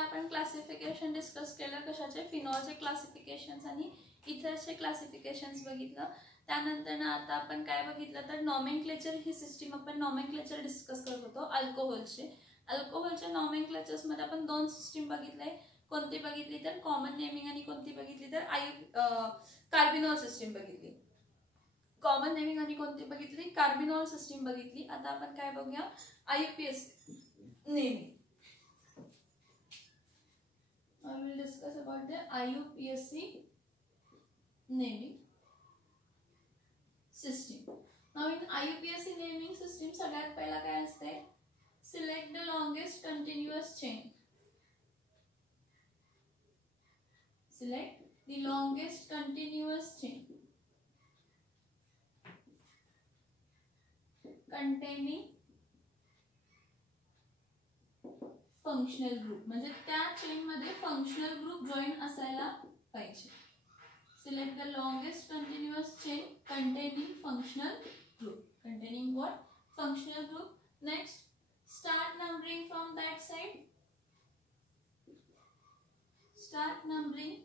आपण classification discuss केलं कशाचे, फिनॉलचे क्लासिफिकेशन्स आणि इथरचे क्लासिफिकेशन्स बघितलं. त्यानंतर आता आपण काय बघितलं तर नॉमेनक्लेचर ही सिस्टीम आपण नॉमेनक्लेचर डिस्कस करत होतो अल्कोहोलचे. अल्कोहोलच्या नॉमेनक्लेचर्समध्ये आपण दोन सिस्टीम बघितले. कोणती बघितली तर कॉमन नेमिंग आणि कोणती बघितली तर कार्बिनॉल सिस्टीम बघितली. कॉमन नेमिंग आणि कोणती बघितली, कार्बिनॉल सिस्टीम बघितली. आता आपण काय बघूया, IUPAC naming. I will discuss about the IUPAC naming system. Now in IUPAC naming system सगळ्यात पहिला काय असते, select the longest continuous chain. Select the longest continuous chain containing functional group. म्हणजे त्या चेन मध्ये फंक्शनल ग्रुप जॉईन असायला पाहिजे. Select the longest continuous chain containing functional group. Containing what, functional group. Next, start numbering from that side. Start numbering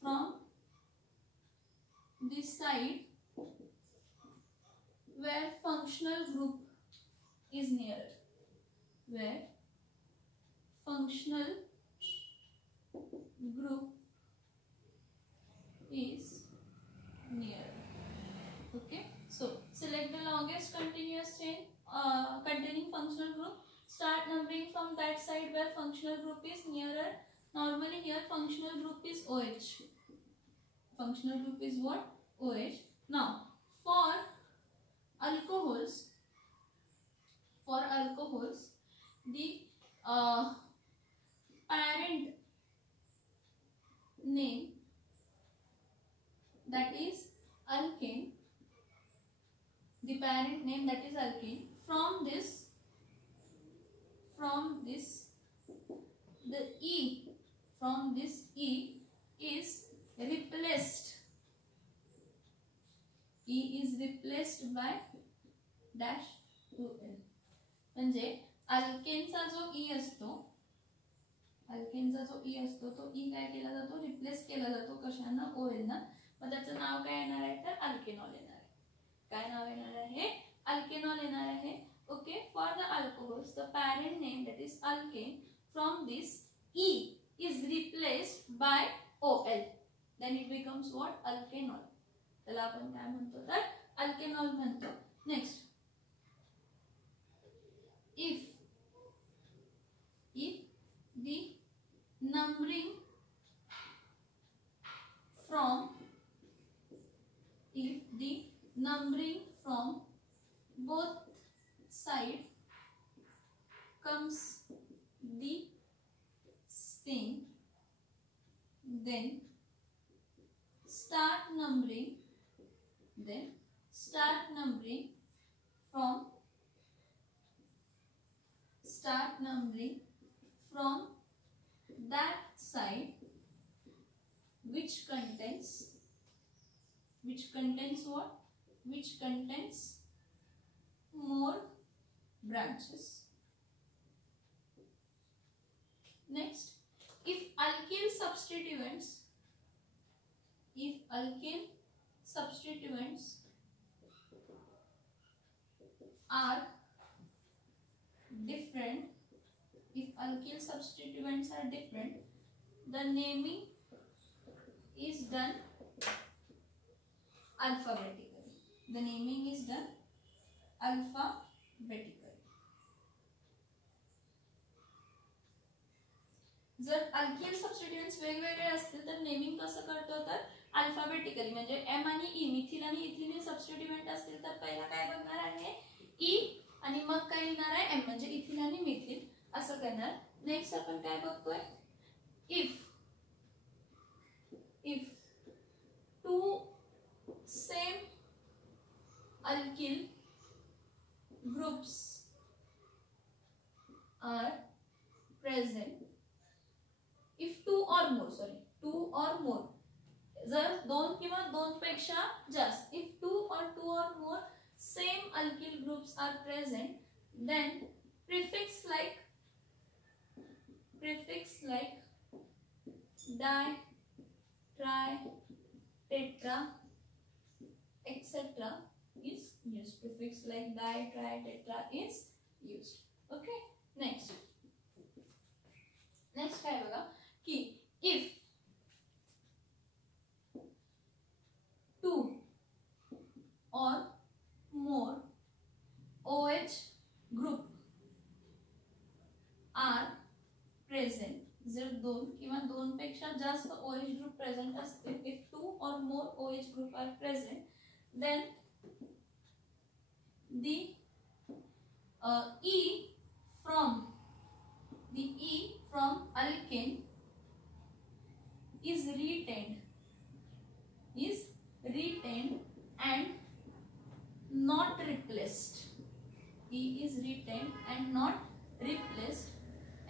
from this side where functional group is nearer. Where functional group is nearer. Okay, so select the longest continuous chain containing functional group. Start numbering from that side where functional group is nearer. Normally here functional group is OH. Functional group is what? OH. Now for alcohols, the parent name, that is alkane. The parent name, that is alkane. From this the E, from this E is replaced. E is replaced by dash 2L. म्हणजे अल्केनचा जो E असतो, अल्केनचा जो E असतो तो E काय केला जातो, replace केला जातो कशानं, OL ना. मग त्याचं नाव काय येणार आहे तर अल्केनॉल येणार आहे. काय नाव येणार आहे, अल्केनॉल येणार आहे. Okay, for the alcohols the parent name, that is alkane. From this E is replaced by OL, then it becomes what, alkanol. त्याला आपण काय म्हणतो तर अल्केनॉल म्हणतो. Next, if the numbering from both side comes the same, then start numbering from that side which contains what, which contains more branches. Next, if alkyl substituents are different, the naming is done alphabetically. जर alkyl सबस्टिट्यूएंट्स वेगवेगळे असतील तर naming कसं करतो तर alphabetically. म्हणजे M आणि E, methyl आणि इथिलीन सबस्टिट्यूएंट असतील तर पहिला काय बनणार आहे, E, आणि मग काय लिहिणार आहे M, म्हणजे इथिल आणि मिथिल असं करणार. नेक्स्ट आपण काय बघतोय, if two same alkyl groups are present, if two or more, जर दोन किंवा दोन पेक्षा जास्त, if two or more same alkyl groups are present, then prefix like prefix like di, tri, tetra, etc. is used. Prefix like di, tri, tetra is used. Okay. Next काय बघा की if two or more OH group are present, जर दोन किंवा दोन पेक्षा जास्त OH group present असतील, if two or more OH group are present, then the E from alkane is retained and not replaced. E is retained and not replaced,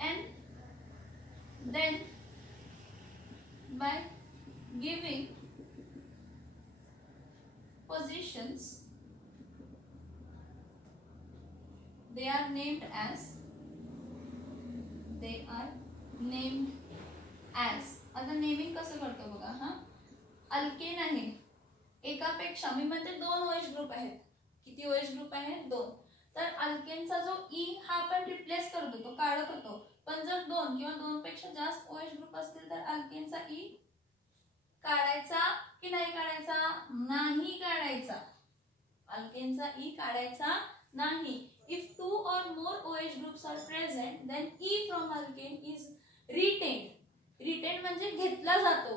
and then by giving positions they are named as आता naming कसं करतो बघा. हा alkane आहे, एकापेक्षा मी म्हणते दोन OH group आहेत. किती OH ग्रुप आहेत? दोन. तर अल्केनचा जो E हा आपण रिप्लेस करतो, तो काढत होतो. पण जर दोन किंवा दोन पेक्षा जास्त OH ग्रुप असतील तर अल्केनचा E काढायचा की नाही काढायचा? नाही काढायचा. अल्केनचा E काढायचा नाही. If two or more OH groups are present, then E from alkane is retained. Retained म्हणजे घेतला जातो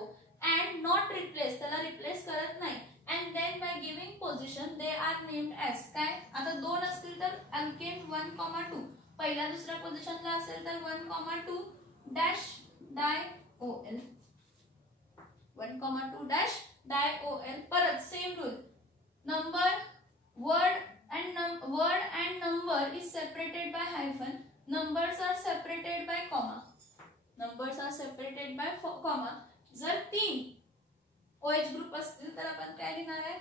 and not replaced, त्याला रिप्लेस करत नाही. And then by giving position they are named as काय? आता दोन असतील तर alkane 1,2 पहिला दुसऱ्या पोझिशनला असेल तर 1,2 डॅश diol 1,2 डॅश diol. परत same rule. Number word and number is separated by hyphen. Numbers are separated by comma. जर तीन OH ग्रुप असतील तर आपण काय लिहिणार आहे?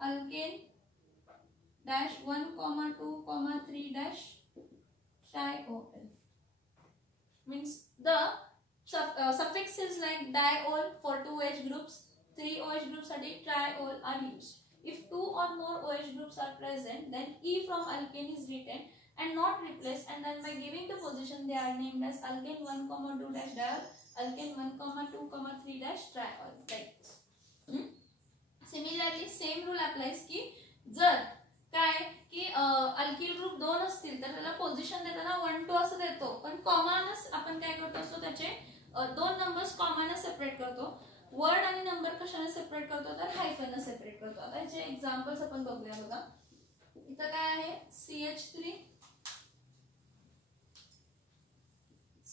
Alkane dash 1,2,3 dash triol. Means the suffix is like diol for two OH groups. Three OH groups साठी triol are used. If two or more OH groups are present, then E from alkane is retained and not replaced, and then by giving the position they are named as alkane 1,2 dash diol, alkane 1,2,3 dash triol. Like this. Similarly, same rule applies की जर काय की alkyl group दोन असतील तर त्याला position देताना 1, 2 असं देतो, पण कॉमनच आपण काय करतो असतो त्याचे दोन नंबर्स कॉमन सेपरेट करतो. वर्ड आणि नंबर कशाने सेपरेट करतो तर हायफन सेपरेट करतो. आता याचे एक्झाम्पल्स आपण बघूया बघा. इथं काय आहे? CH3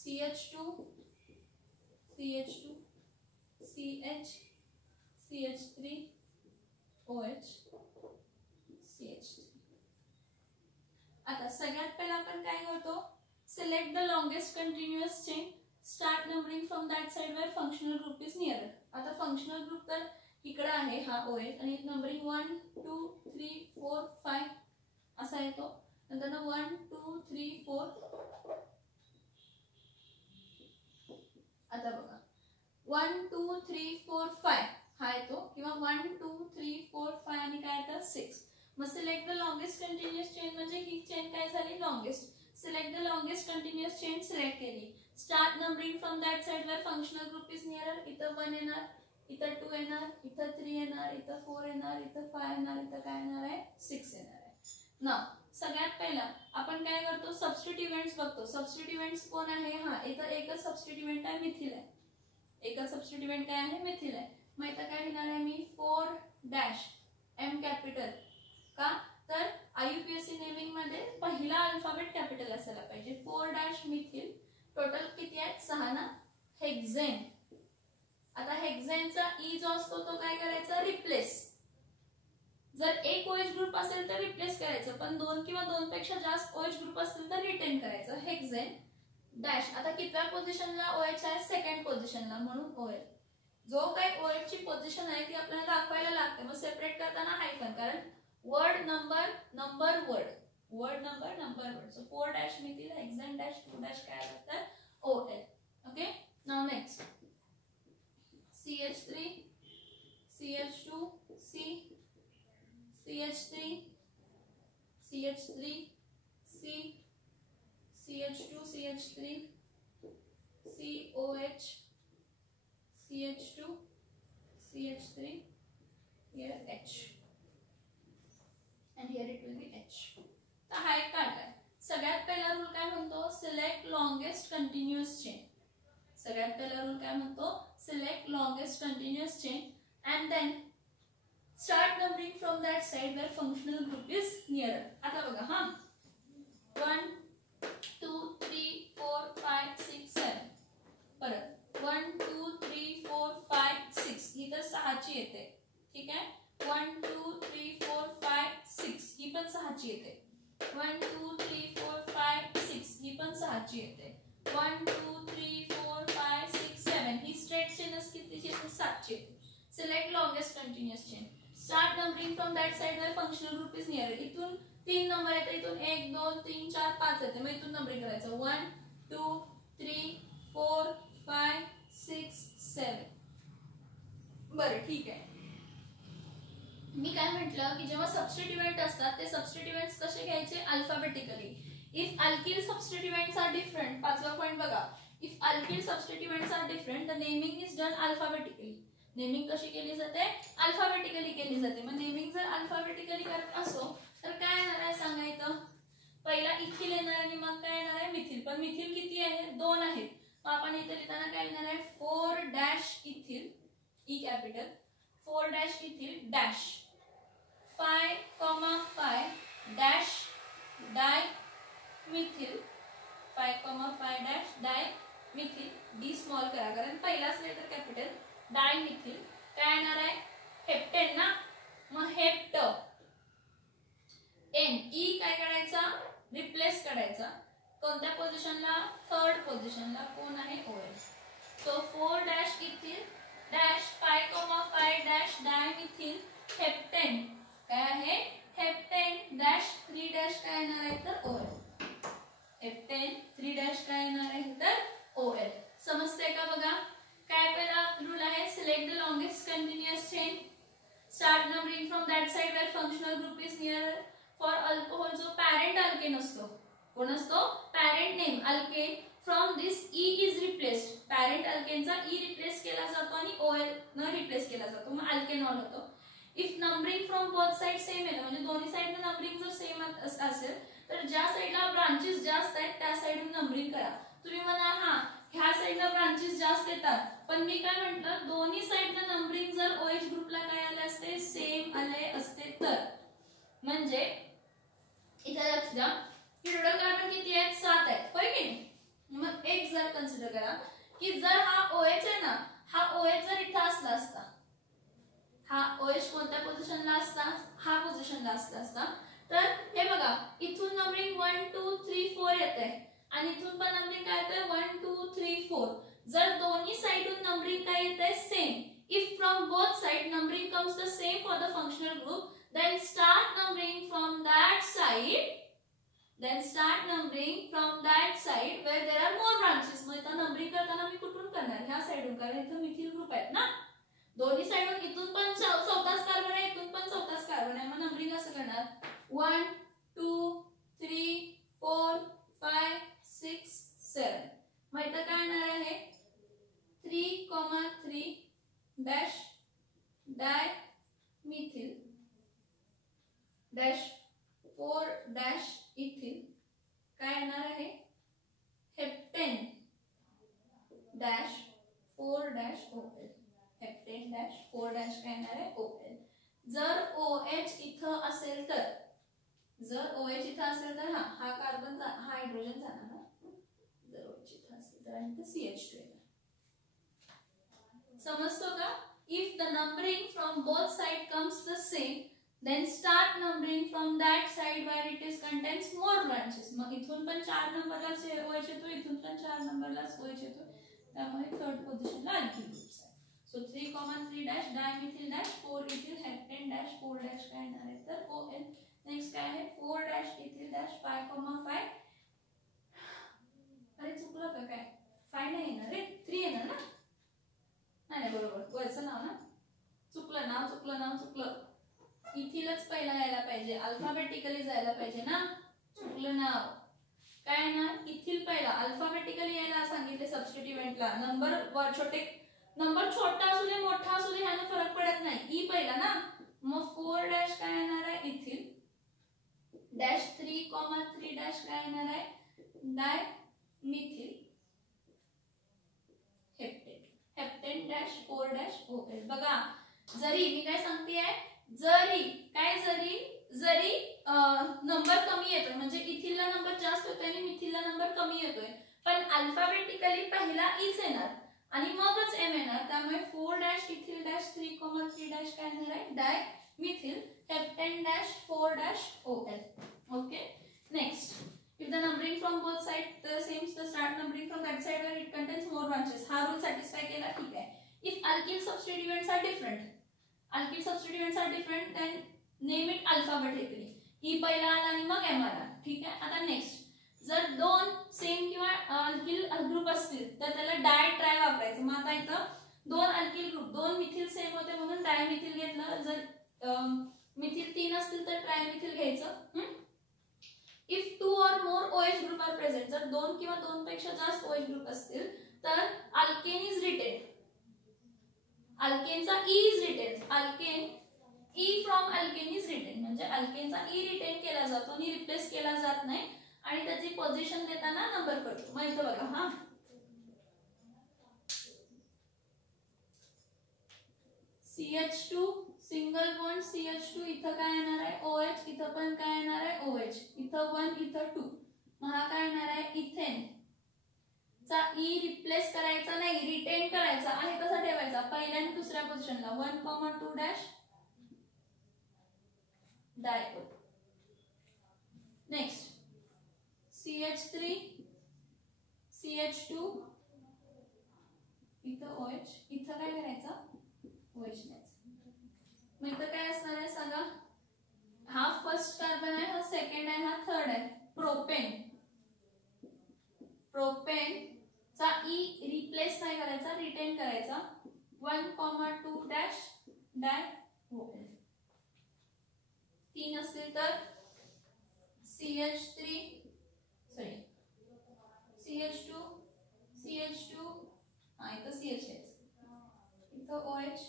CH2 CH2 CH CH3 OH CH3. आता सगळ्यात पहिला आपण काय करतो? Select the longest continuous chain, start numbering from that side where functional group is near. आता फंक्शनल ग्रुप तर इकडे आहे हा OH आणि नंबरिंग 1, 2, 3, 4, 5 असा येतो. नंतर 1, 2, 3, 4. आता बघा 1, 2, 3, 4, 5 हा येतो किंवा 1, 2, 3, 4, 5 आणि काय येतं 6. मग select the longest continuous chain म्हणजे ही चेन काय झाली? Longest. Select the longest continuous chain select केली. Start numbering from that side where functional group is near. इथं 1 येणार, इथं 2 येणार, इथं 3 येणार, इथं 4 येणार, इथं 5 येणार, इथं काय येणार आहे? 6 येणार आहे. नाव सगळ्यात पहिला आपण काय करतो? सबस्टिट्युएंट्स बघतो. सबस्टिट्युएंट्स कोण आहे? हा इथं एकच सबस्टिट्युएंट आहे, मिथिल आहे. एकच सबस्टिट्युएंट काय आहे? मिथिल आहे. मग इथं काय लिहिणार आहे मी? 4 डॅश M कॅपिटल. का तर IUPAC नेमिंग मध्ये पहिला अल्फाबेट कॅपिटल असायला पाहिजे. 4 डॅश मिथिल. टोटल किती आहेत? 6 ना. हेक्झेन. आता हेक्झेनचा E जो असतो तो काय करायचा? रिप्लेस. जर एक OH ग्रुप असेल तर रिप्लेस करायचं, पण दोन किंवा दोन पेक्षा जास्त OH ग्रुप असतील तर रिटेन करायचं. हेक्झेन डॅश. आता कितव्या पोझिशनला OH आहे? सेकंड पोझिशनला, म्हणून OL. जो काही OH ची पोझिशन आहे ती आपल्याला दाखवायला लागते. मग सेपरेट करताना हायफन, कारण word number number word word number word. So 4 dash methyl hexane dash 2 dash काय आलं तर OL. Okay, now next CH3 CH2 C CH3 CH3 C CH2 CH3 COH CH2 CH3 here H and here it will be H. तर हा एक काढलाय. सगळ्यात पहिला rule काय म्हणतो, सिलेक्ट लॉंगेस्ट कंटिन्युअस चेन. सगळ्यात पहिला रूल काय म्हणतो, select longest continuous chain and then start numbering from that side where functional group is nearer. आता बघा हा 1 2 3 4 5 6 7 परत 1 2 3 4 5 6 ही तर 6 ची येते. ठीक आहे, 1 2 3 4 5 6 ही पण 6 ची येते. 1 2 3 4 5 6 ही पण 6 ची येते. 1 2 3 4 5 6 7 ही स्ट्रेट चेनच कितीची येते, 7 ची येते. Select longest continuous chain. Start numbering from that side where functional group is near. इथून 3 नंबर येते, इथून 1 2 3 4 5 येते. मग इथून नंबरिंग करायचं 1 2 3 4 5 6 7. बरं ठीक आहे. मी काय म्हटलं की जेव्हा सबस्टिट्युएंट असतात ते सबस्टिट्युएंट्स कसे घ्यायचे, alphabetically. If alkyl substituents are different, पाचवा पॉइंट बघा, if alkyl substituents are different the naming is done alphabetically. Naming कशी केली जाते, अल्फाबेटिकली केली जाते. मग नेमिंग जर अल्फाबेटिकली करत असो तर काय येणार आहे सांगायचं, पहिला इथिल येणार आणि मग काय येणार आहे मिथिल. पण मिथिल किती आहे, 2 आहेत. मग आपण इथे लिहिताना काय लिहिणार आहे, 4 dash ethyl, E capital, 4 dash ethyl dash 5,5 dash di methyl, 5,5 dash di methyl. D small करा कारण पहिलाच लेटर कॅपिटल. डाय मिथिल काय येणार आहे, हेप्टेन ना, मग हेप्ट. एन ई काय करायचा, रिप्लेस करायचा. कोणत्या पोझिशनला, 3rd पोझिशनला. कोण आहे, OL. So 4 dash ethyl dash 5,5 dash di methyl heptane काय आहे, हेप्टेन डॅश 3 डॅश काय येणार आहे तर OL. हेप्टेन 3 डॅश काय येणार आहे तर OL. समजते का बघा. काय पहिला रूल आहे, select the longest continuous chain. Start numbering from that side where functional group is near. For alcohol जो पॅरेंट अल्केन असतो, कोण असतो, parent name alkane, from this E is replaced. Parent अल्केनचा ई रिप्लेस केला जातो आणि OL न replace केला जातो, मग अल्केनॉल होतो. If numbering from both side same येतं, म्हणजे दोन्ही साइडने नंबरिंग जर सेम असेल तर ज्या साइडला ब्रांचेस जास्त आहेत त्या साइडून नंबरिंग करा. तुम्ही म्हणा हा ह्या साइडला ब्रांचेस जास्त येतात, पण मी काय म्हटलं, दोन्ही साइडला नंबरिंग जर OH ग्रुपला काय आले असते, सेम आले असते तर. म्हणजे इथे लक्ष द्या, टोटल कार्बन किती आहेत, 7 आहेत, होय की नाही. मग एक जर कन्सिडर करा की जर हा OH आहे ना, हा OH जर इथं असला असता, हा OH कोणत्या पोझिशनला असता, हा पोझिशनला असता तर हे बघा इथून नंबरिंग 1 2 3 4 येते आणि इथून पण नंबरिंग काय येते 1 2 3 4. जर दोन्ही साइडून नंबरिंग काय येते, same. If from both side numbering comes the same for the functional group, then start numbering from that side. Then start numbering from that side where there are more branches. मग इथं numbering करताना मी कुठून करणार, ह्या साइडून, कारण इथं methyl group आहेत ना. दोन्ही साइडून इथून पण 14th कार्बन आहे, इथून पण 14th कार्बन आहे. मग नंबरिंग असं करणार 1 2 3 4 5 6 7. मग इथं काय येणार आहे 3,3 dash di methyl dash 4 dash ethyl काय येणार आहे, heptane dash 4 dash OL. Heptane dash 4 dash काय येणार आहे, OL. जर OH इथं असेल तर, जर OH इथं असेल तर हा कार्बन हा हायड्रोजन जाणार ना. जर OH इथं असेल तर आणि CH2 येणार. समजतो का. If the numbering from both side comes the same, then start numbering from that side where it is contains more branches. मग इथून पण 4 नंबरला OH येतो, इथून पण 4 नंबरला OH येतो, त्यामुळे 3rd पोझिशनला अल्किल ग्रुप्स आहे. So 3,3 dash dimethyl dash 4 ethyl heptane dash 4 dash काय येणार आहे तर OL. नेक्स्ट काय आहे 4 डॅश इथिल 4-5,5. अरे चुकलं का काय? 5 नाही येणार रे, 3 येणार ना? नाही बरोबर, वरचं नाव ना, चुकलं. इथिलच पहिला यायला पाहिजे, अल्फाबेटिकली जायला पाहिजे ना, चुकलं नाव. काय ना, इथिल पहिला अल्फाबेटिकली यायला सांगितले सबस्टिट्यूएंटला. नंबर छोटा असू दे मोठा असू दे ह्याने फरक पडत नाही, ई पहिला ना. मग 4 डॅश काय येणार आहे? इथिल. डॅश 3,3 डॅश काय येणार आहे? Dimethyl heptane dash 4 dash OL. बघा, जरी मी काय सांगतेय, जरी नंबर कमी येतोय, म्हणजे इथिलला नंबर जास्त होतोय आणि मिथिलला नंबर कमी येतोय, पण अल्फाबेटिकली पहिला इच येणार आणि मगच एम येणार. त्यामुळे 4 डॅश इथिल डॅश 3,3 डॅश काय येणार आहे? Dimethyl heptane dash 4 dash OL. Okay, next. If the numbering from both sides the same, the start numbering from that side where it contains more branches. हा rule satisfy केला, ठीक आहे. If alkyl substituents are different, then name it alphabetically. E पहिला आला आणि मग M आला, ठीक आहे. आता नेक्स्ट, जर दोन सेम किंवा अल्किल ग्रुप असतील तर त्याला डाय ट्राय वापरायचं. मग आता इथं दोन अल्किल ग्रुप, दोन मिथिल सेम होते म्हणून डायमिथिल घेतलं. जर मिथिल 3 असतील तर ट्रायमिथिल घ्यायचं. If 2 or more OH group are present, जर 2 किंवा 2 पेक्षा जास्त OH ग्रुप असतील तर अल्केन इज रिटेन. अल्केनचा E is retain. Alkane E from alkane is retain, म्हणजे अल्केनचा E रिटेन केला जातो आणि रिप्लेस केला जात नाही आणि त्याची पोझिशन देताना नंबर करतो. मग इथं बघा, हा CH2 सिंगल बॉन्ड CH2, इथं काय येणार आहे? OH. इथं पण काय येणार आहे? OH. इथं 1 इथं 2. मग हा काय येणार आहे? इथेन चा E रिप्लेस करायचा नाही, रिटेन करायचा आहे. कसा ठेवायचा? पहिल्या आणि दुसऱ्या पोझिशनला 1,2 डॅश डायओल. नेक्स्ट CH3 CH2, इथं OH, इथं काय करायचं? OH द्यायचं. मग इथं काय असणार आहे सांगा? हा फर्स्ट कार्बन आहे, हा सेकंड आहे, हा थर्ड आहे. प्रोपेन चा E रिप्लेस नाही करायचा, रिटेन करायचा. 1,2 डॅश डायओल. 3 असतील तर CH2 हा इथं CH आहे, इथं OH,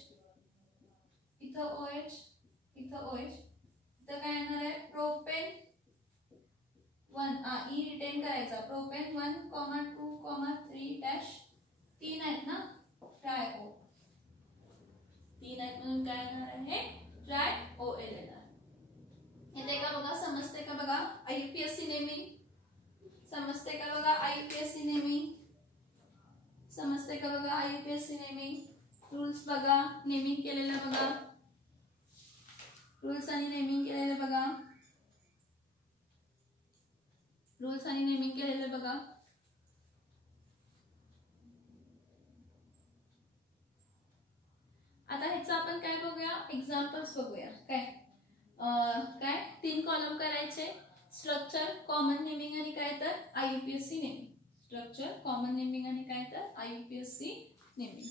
इथं OH, इथं OH. इथं काय येणार आहे? प्रोपेन 1 E रिटेन करायचा. प्रोपेन 1,2,3 डॅश 3 आहेत ना, ट्रायओल. 3 आहेत म्हणून काय येणार आहे? ट्रायओल येणार. येते का बघा? समजते का बघा? IUPAC नेमिंग समजते का बघा? IUPAC नेमिंग समजते का बघा? IUPAC नेमिंग रूल्स बघा, नेमिंग केलेलं बघा, रूल्स आणि नेमिंग केलेले बघा, रूल्स आणि नेमिंग केलेले बघा. आता ह्याचं आपण काय बघूया? एक्झाम्पल्स बघूया. काय 3 कॉलम करायचे. स्ट्रक्चर, कॉमन नेमिंग आणि काय तर IUPAC naming. Structure, common naming आणि काय तर IUPAC नेमिंग.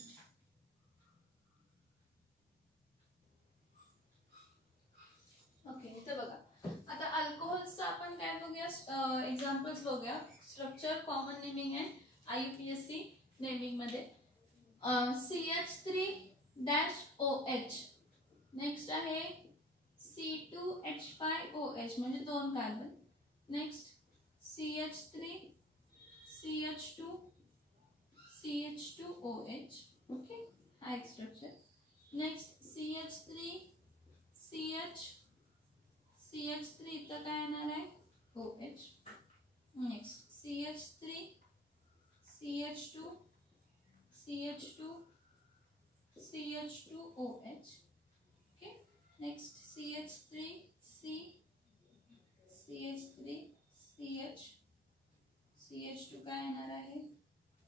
ओके, इथे बघा. आता अल्कोहोलचं आपण काय बघूया? एक्झाम्पल्स बघूया. Structure, common naming and IUPAC naming मध्ये CH3-OH. नेक्स्ट आहे C2H5OH म्हणजे 2 carbon. Next CH3 CH2 CH2OH. Okay, हा एक स्ट्रक्चर. नेक्स्ट CH3 CH3 इथं काय येणार आहे? OH. Next CH3 CH2 CH2OH. Okay, next CH3 CH3 CH2 काय येणार आहे?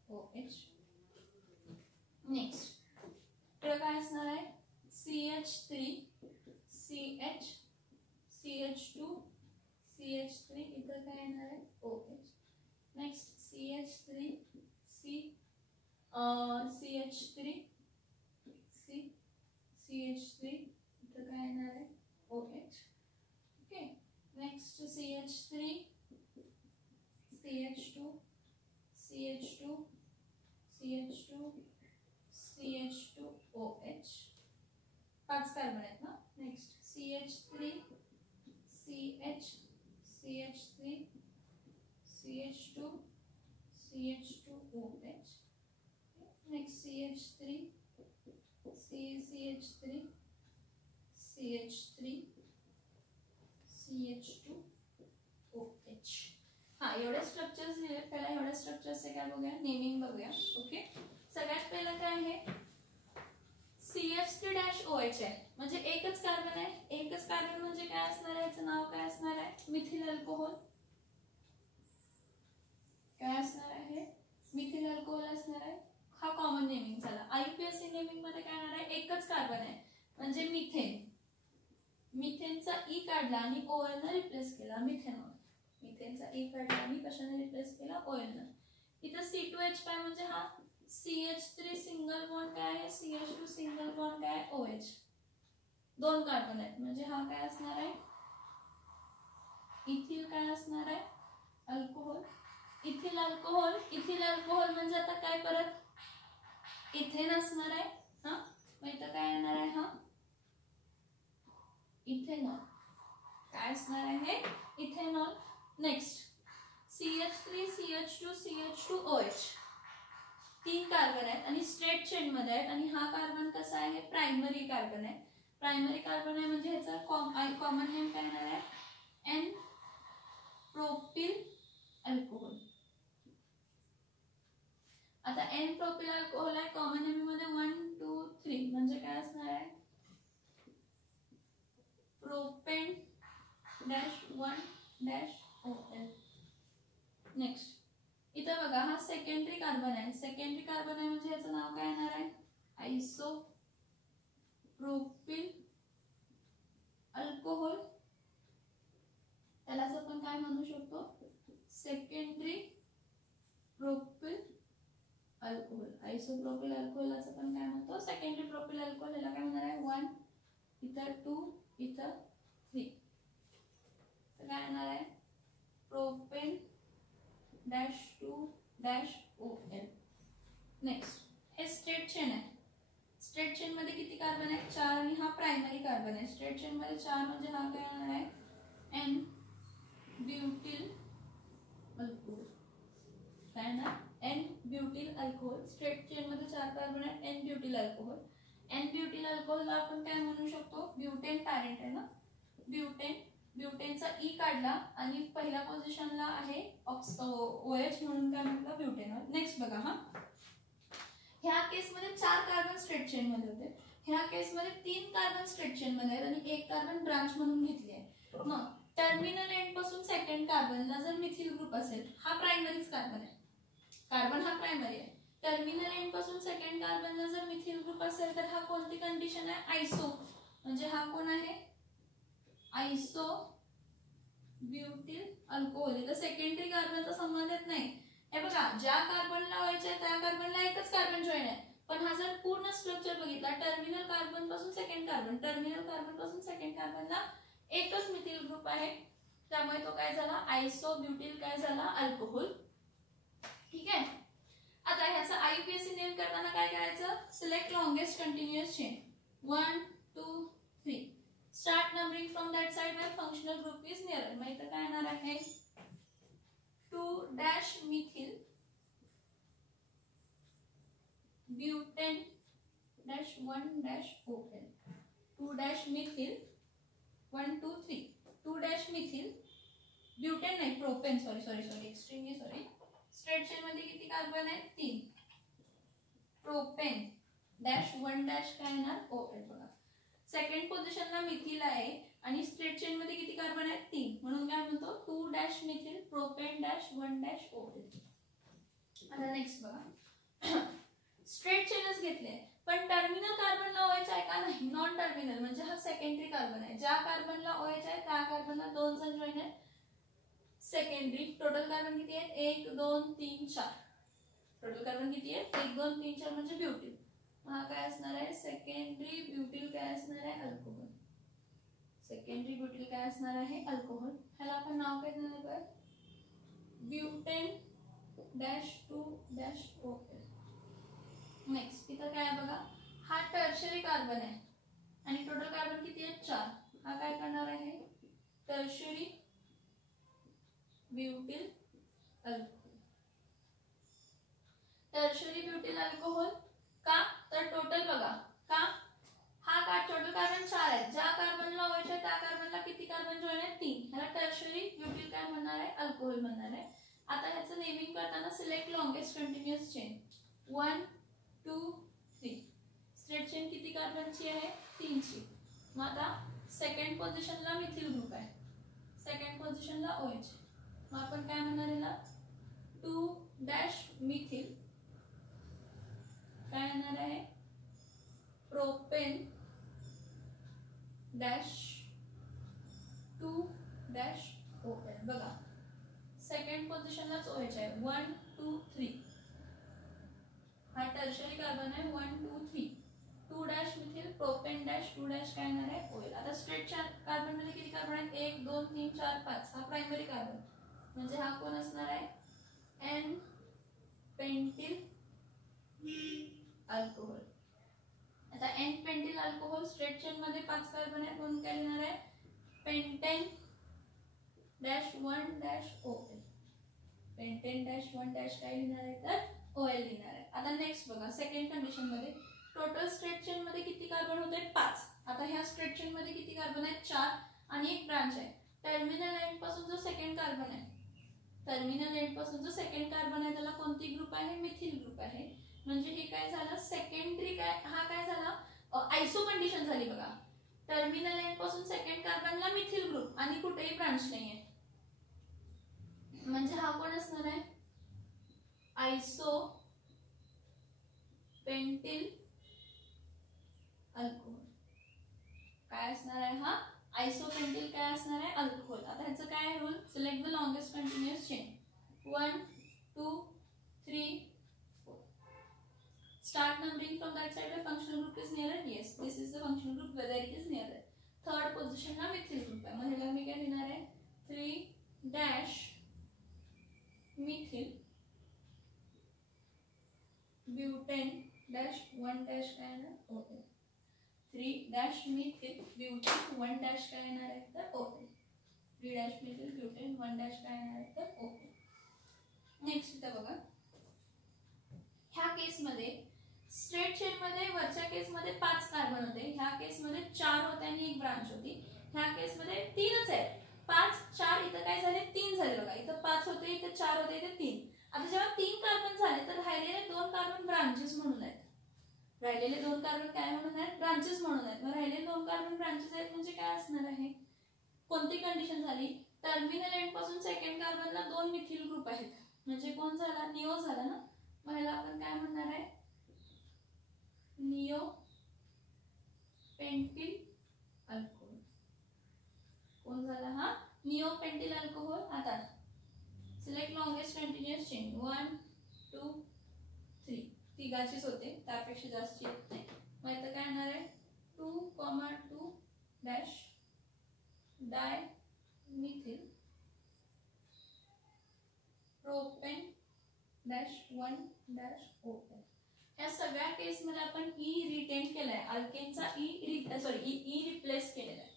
OH. नेक्स्ट इकडे काय असणार आहे? CH3 CH CH2 CH3 इथं काय येणार आहे OH. Next CH3 C CH3 C CH3 इथं काय येणार आहे OH. Okay. Next CH3 CH2 CH2 CH2 CH2 OH. 5 carbon आहेत ना. Next CH3 CH CH3 CH2 CH2 OH. Next CH3 CH3 CH3 CH2 OH. हाँ एवढे स्ट्रक्चर्स दिले. पहिला एवढे स्ट्रक्चर्सचे काय बघूया, नेमिंग बघूया. ओके. सगळ्यात पहिला काय आहे CH3-OH आहे म्हणजे एकच कार्बन आहे. एकच कार्बन म्हणजे काय असणार आहे, याचं नाव काय असणार आहे मिथिल अल्कोहोल. काय असणार आहे मिथिल अल्कोहोल असणार आहे. हा कॉमन नेमिंग झाला. IUPAC नेमिंग मध्ये काय येणार आहे एकच कार्बन आहे म्हणजे मिथेन. मिथेनचा ई काढला आणि OL ने रिप्लेस केला मिथेनॉल. मिथेनचा ई काढला आणि कशाने रिप्लेस केला OL ने. इथं C2H5 म्हणजे हा CH3 सिंगल बॉन्ड काय आहे CH2 सिंगल बॉन्ड काय आहे OH. 2 कार्बन आहेत म्हणजे हा काय असणार आहे इथिल काय असणार आहे alcohol. Ethyl alcohol. Ethyl alcohol म्हणजे आता काय परत इथेन असणार आहे. हा मग इथं काय येणार आहे हा इथेनॉल. काय असणार आहे ethanol. Next CH3 CH2 CH2 OH. 3 carbon आहेत आणि स्ट्रेट चेन मध्ये आहेत आणि हा कार्बन कसा आहे प्रायमरी कार्बन आहे. प्रायमरी कार्बन आहे म्हणजे ह्याचा कॉमन नेम काय येणार आहे N प्रोपिल अल्कोहोल. आता N प्रोपिल अल्कोहोल आहे कॉमन नेम मध्ये 1 2 3 म्हणजे काय असणार आहे प्रोपेन -1-OL. नेक्स्ट इथं बघा हा सेकंडरी कार्बन आहे. सेकंडरी कार्बन आहे म्हणजे याचं नाव काय येणार आहे आयसोप्रोपिल अल्कोहोल. त्यालाच आपण काय म्हणू शकतो सेकंडरी प्रोपिल अल्कोहोल. आयसोप्रोपिल अल्कोहोलच आपण काय म्हणतो सेकंडरी प्रोपिल अल्कोहोल. याला काय म्हणणार आहे 1 इथं 2 इथं 3. तर काय येणार आहे प्रोपेन -2-OL. नेक्स्ट हे स्ट्रेट चेन आहे. स्ट्रेट चेन मध्ये किती कार्बन आहेत 4 आणि हा प्रायमरी कार्बन आहे. स्ट्रेट चेन मध्ये 4 म्हणजे हा काय येणार आहे N ब्युटिल अल्कोहोल. काय ना N ब्युटिल अल्कोहोल. स्ट्रेट चेन मध्ये 4 कार्बन आहेत N ब्युटिल अल्कोहोल. N ब्युटिल अल्कोहोलला आपण काय म्हणू शकतो ब्युटेन पॅरेंट आहे ना. ब्युटेन. ब्युटेनचा ई काढला आणि पहिल्या पोझिशनला आहे OH म्हणून काय म्हटलं ब्युटेनॉल. नेक्स्ट बघा हा ह्या केस मध्ये 4 कार्बन स्ट्रेट चेन मध्ये होते. ह्या केस मध्ये 3 कार्बन स्ट्रेट चेन मध्ये आहेत आणि 1 कार्बन ब्रांच म्हणून घेतली आहे. मग टर्मिनल एंड पासून सेकंड कार्बनला जर मिथिल ग्रुप असेल हा प्रायमरीच कार्बन आहे. कार्बन हा प्रायमरी आहे. टर्मिनल एंड पासून सेकंड कार्बनला जर मिथिल ग्रुप असेल तर हा कोणती कंडिशन आहे आयसो म्हणजे हा कोण आहे आयसो ब्युटिल अल्कोहोल. इथं सेकंडरी कार्बनचा संबंध येत नाही. हे बघा ज्या कार्बनला व्हायचे त्या कार्बनला एकच कार्बन जॉईन आहे पण हा जर पूर्ण स्ट्रक्चर बघितला टर्मिनल कार्बन पासून सेकंड कार्बन टर्मिनल कार्बन पासून सेकंड कार्बनला एकच मिथिल ग्रुप आहे त्यामुळे तो काय झाला आयसो ब्युटिल काय झाला अल्कोहोल. ठीक आहे. आता ह्याचा IUPAC नेम करताना काय करायचं select longest continuous chain 1 2 3. Start numbering from that side where functional group is nearer. मग इथं काय येणार आहे 2-methyl butane -1-OL. 2-methyl 1 2 3. 2-methyl butane नाही propane. Sorry extremely sorry. Straight chain मध्ये किती कार्बन आहेत 3. प्रोपेन -1- काय येणार OL. बघा सेकंड पोझिशनला मिथिल आहे आणि स्ट्रेट चेन मध्ये किती कार्बन आहेत 3 म्हणून काय म्हणतो 2-methyl प्रोपेन -1-OL. आता नेक्स्ट बघा स्ट्रेट चेनच घेतले पण टर्मिनल कार्बनला OH आहे का नाही नॉन टर्मिनल म्हणजे हा सेकंडरी कार्बन आहे. ज्या कार्बनला OH आहे त्या कार्बनला 2 जण जॉईन आहेत टोटल कार्बन किती आहेत 1 2 3 4. टोटल कार्बन किती आहेत 1 2 3 4 म्हणजे ब्युटील. हा काय असणार आहे सेकंडरी ब्युटील काय असणार आहे अल्कोहोल. सेकंडरी ब्युटील काय असणार आहे अल्कोहोल. ह्याला आपण नाव काय देणार आहे ब्युटेन -2-OL. नेक्स्ट इथं काय आहे बघा हा टर्शरी कार्बन आहे आणि टोटल कार्बन किती आहे 4. हा काय करणार आहे टर्शरी ब्युटील अल्कोहोल. टर्शरी ब्युटील अल्कोहोल का तर टोटल बघा का हा का टोटल कार्बन 4 आहे. ज्या कार्बनला OH आहे त्या कार्बनला किती कार्बन जॉइन आहे 3. ह्याला टर्शरी ब्युटील काय म्हणणार आहे अल्कोहोल म्हणणार आहे. आता ह्याचं नेमिंग करताना select longest continuous chain 1 2 3. Straight chain किती कार्बनची आहे 3 ची. मग आता सेकंड पोझिशनला मिथिल ग्रुप आहे. सेकंड पोझिशनला OH. मग आपण काय म्हणणार याला 2- मिथिल काय येणार आहे प्रोपेन -2-OL. बघा सेकंड पोझिशनलाच OH आहे 1 2 3. हा टर्शरी कार्बन आहे 1 2 3. 2- मिथिल प्रोपेन -2- काय येणार आहे OL. आता स्ट्रेट कार्बन मध्ये किती कार्बन आहेत 1 2 3 4 5. हा प्रायमरी कार्बन म्हणजे हा कोण असणार आहे N पेंटिल अल्कोहोल. आता N pentyl alcohol straight chain मध्ये 5 कार्बन आहेत म्हणून काय लिहिणार आहे पेंटेन -1-OL. पेंटेन -1- काय लिहिणार आहे तर OL लिहिणार आहे. आता नेक्स्ट बघा सेकंड कंडिशन मध्ये टोटल स्ट्रेट चेन मध्ये किती कार्बन होते 5. आता ह्या स्ट्रेट चेन मध्ये किती कार्बन आहेत 4 आणि एक ब्रांच आहे. टर्मिनल एंड पासून जो सेकंड कार्बन आहे टर्मिनल एंड पासून जो सेकंड कार्बन आहे त्याला कोणती ग्रुप आहे मिथिल ग्रुप आहे. म्हणजे हे काय झालं सेकंडरी काय हा काय झाला आयसो कंडिशन झाली बघा. टर्मिनल एंड पासून सेकंड कार्बनला मिथिल ग्रुप आणि कुठेही ब्रांच नाहीये म्हणजे हा कोण असणार आहे आयसो पेंटिल अल्कोहोल. काय असणार आहे हा आयसोपेंटिल काय असणार आहे अल्कोहोल. आता ह्याचं काय आहे rule select the longest continuous chain 1 2 3 4. Start numbering from that side where functional group is nearer. Yes, this is the functional group whether it is nearer. Third position ला मिथिल ग्रुप आहे. मग ह्याला मी काय लिहिणार आहे 3- मिथिल ब्युटेन -1- काय येणार OL. 3- methyl butane 1- काय येणार आहे तर OL. 3- मिथिल ब्युटेन 1- काय येणार आहे तर OL. नेक्स्ट इथं बघा ह्या केस मध्ये स्ट्रेट चेन मध्ये वरच्या केस मध्ये 5 कार्बन होते. ह्या केस मध्ये 4 होते आणि एक ब्रांच होती. ह्या केस मध्ये 3च आहे 5 4 इथं काय झाले 3 झाले बघा. इथं 5 होते इथे 4 होते इथे 3. आता जेव्हा 3 कार्बन झाले तर राहिलेले 2 कार्बन ब्रांचेस म्हणून आहेत. राहिलेले 2 कार्बन काय म्हणून आहेत ब्रांचेस म्हणून आहेत. मग राहिलेले 2 कार्बन ब्रांचेस आहेत म्हणजे काय असणार आहे कोणती कंडिशन झाली टर्मिनल एंड पासून सेकंड कार्बनला 2 मिथिल ग्रुप आहेत म्हणजे कोण झाला निओ झाला ना. मग ह्याला आपण काय म्हणणार आहे निओ पेंटिल अल्कोहोल. कोण झाला हा निओ पेंटिल अल्कोहोल. आता सिलेक्ट लॉंगेस्ट कंटिन्युअस चेन 1 2 3. तिघाचीच होते त्यापेक्षा जास्त येत नाही. मग इथं काय येणार आहे 2, 2- डाय मिथिल प्रोपेन -1-OL. या सगळ्या केस मध्ये आपण ई रिटेन केलाय अल्केनचा ई रिप्लेस केलेला आहे.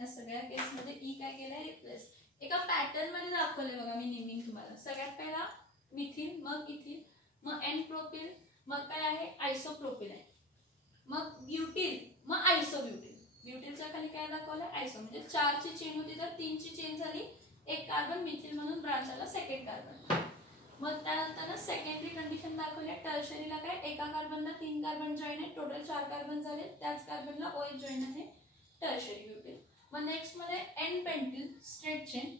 या सगळ्या केस मध्ये ई काय केलाय रिप्लेस. एका पॅटर्न मध्ये दाखवले बघा मी नेमिंग तुम्हाला. सगळ्यात पहिला मिथिल मग इथिल मग एन प्रोपिल मग काय आहे आयसोप्रोपिल आहे मग ब्युटील मग आयसोब्युटील. ब्युटीलच्या खाली काय दाखवलंय आयसो म्हणजे 4 ची चेन होती तर 3 ची चेन झाली. एक कार्बन मिथिल म्हणून ब्रांच आला सेकंड कार्बन. मग त्यानंतर सेकंडरी कंडिशन दाखवली टर्शरीला काय एका कार्बनला 3 कार्बन जॉइन आहे टोटल 4 कार्बन झाले. त्याच कार्बनला OH जॉइन आहे टर्शरी ब्युटील. मग नेक्स्ट मध्ये n pentyl straight chain.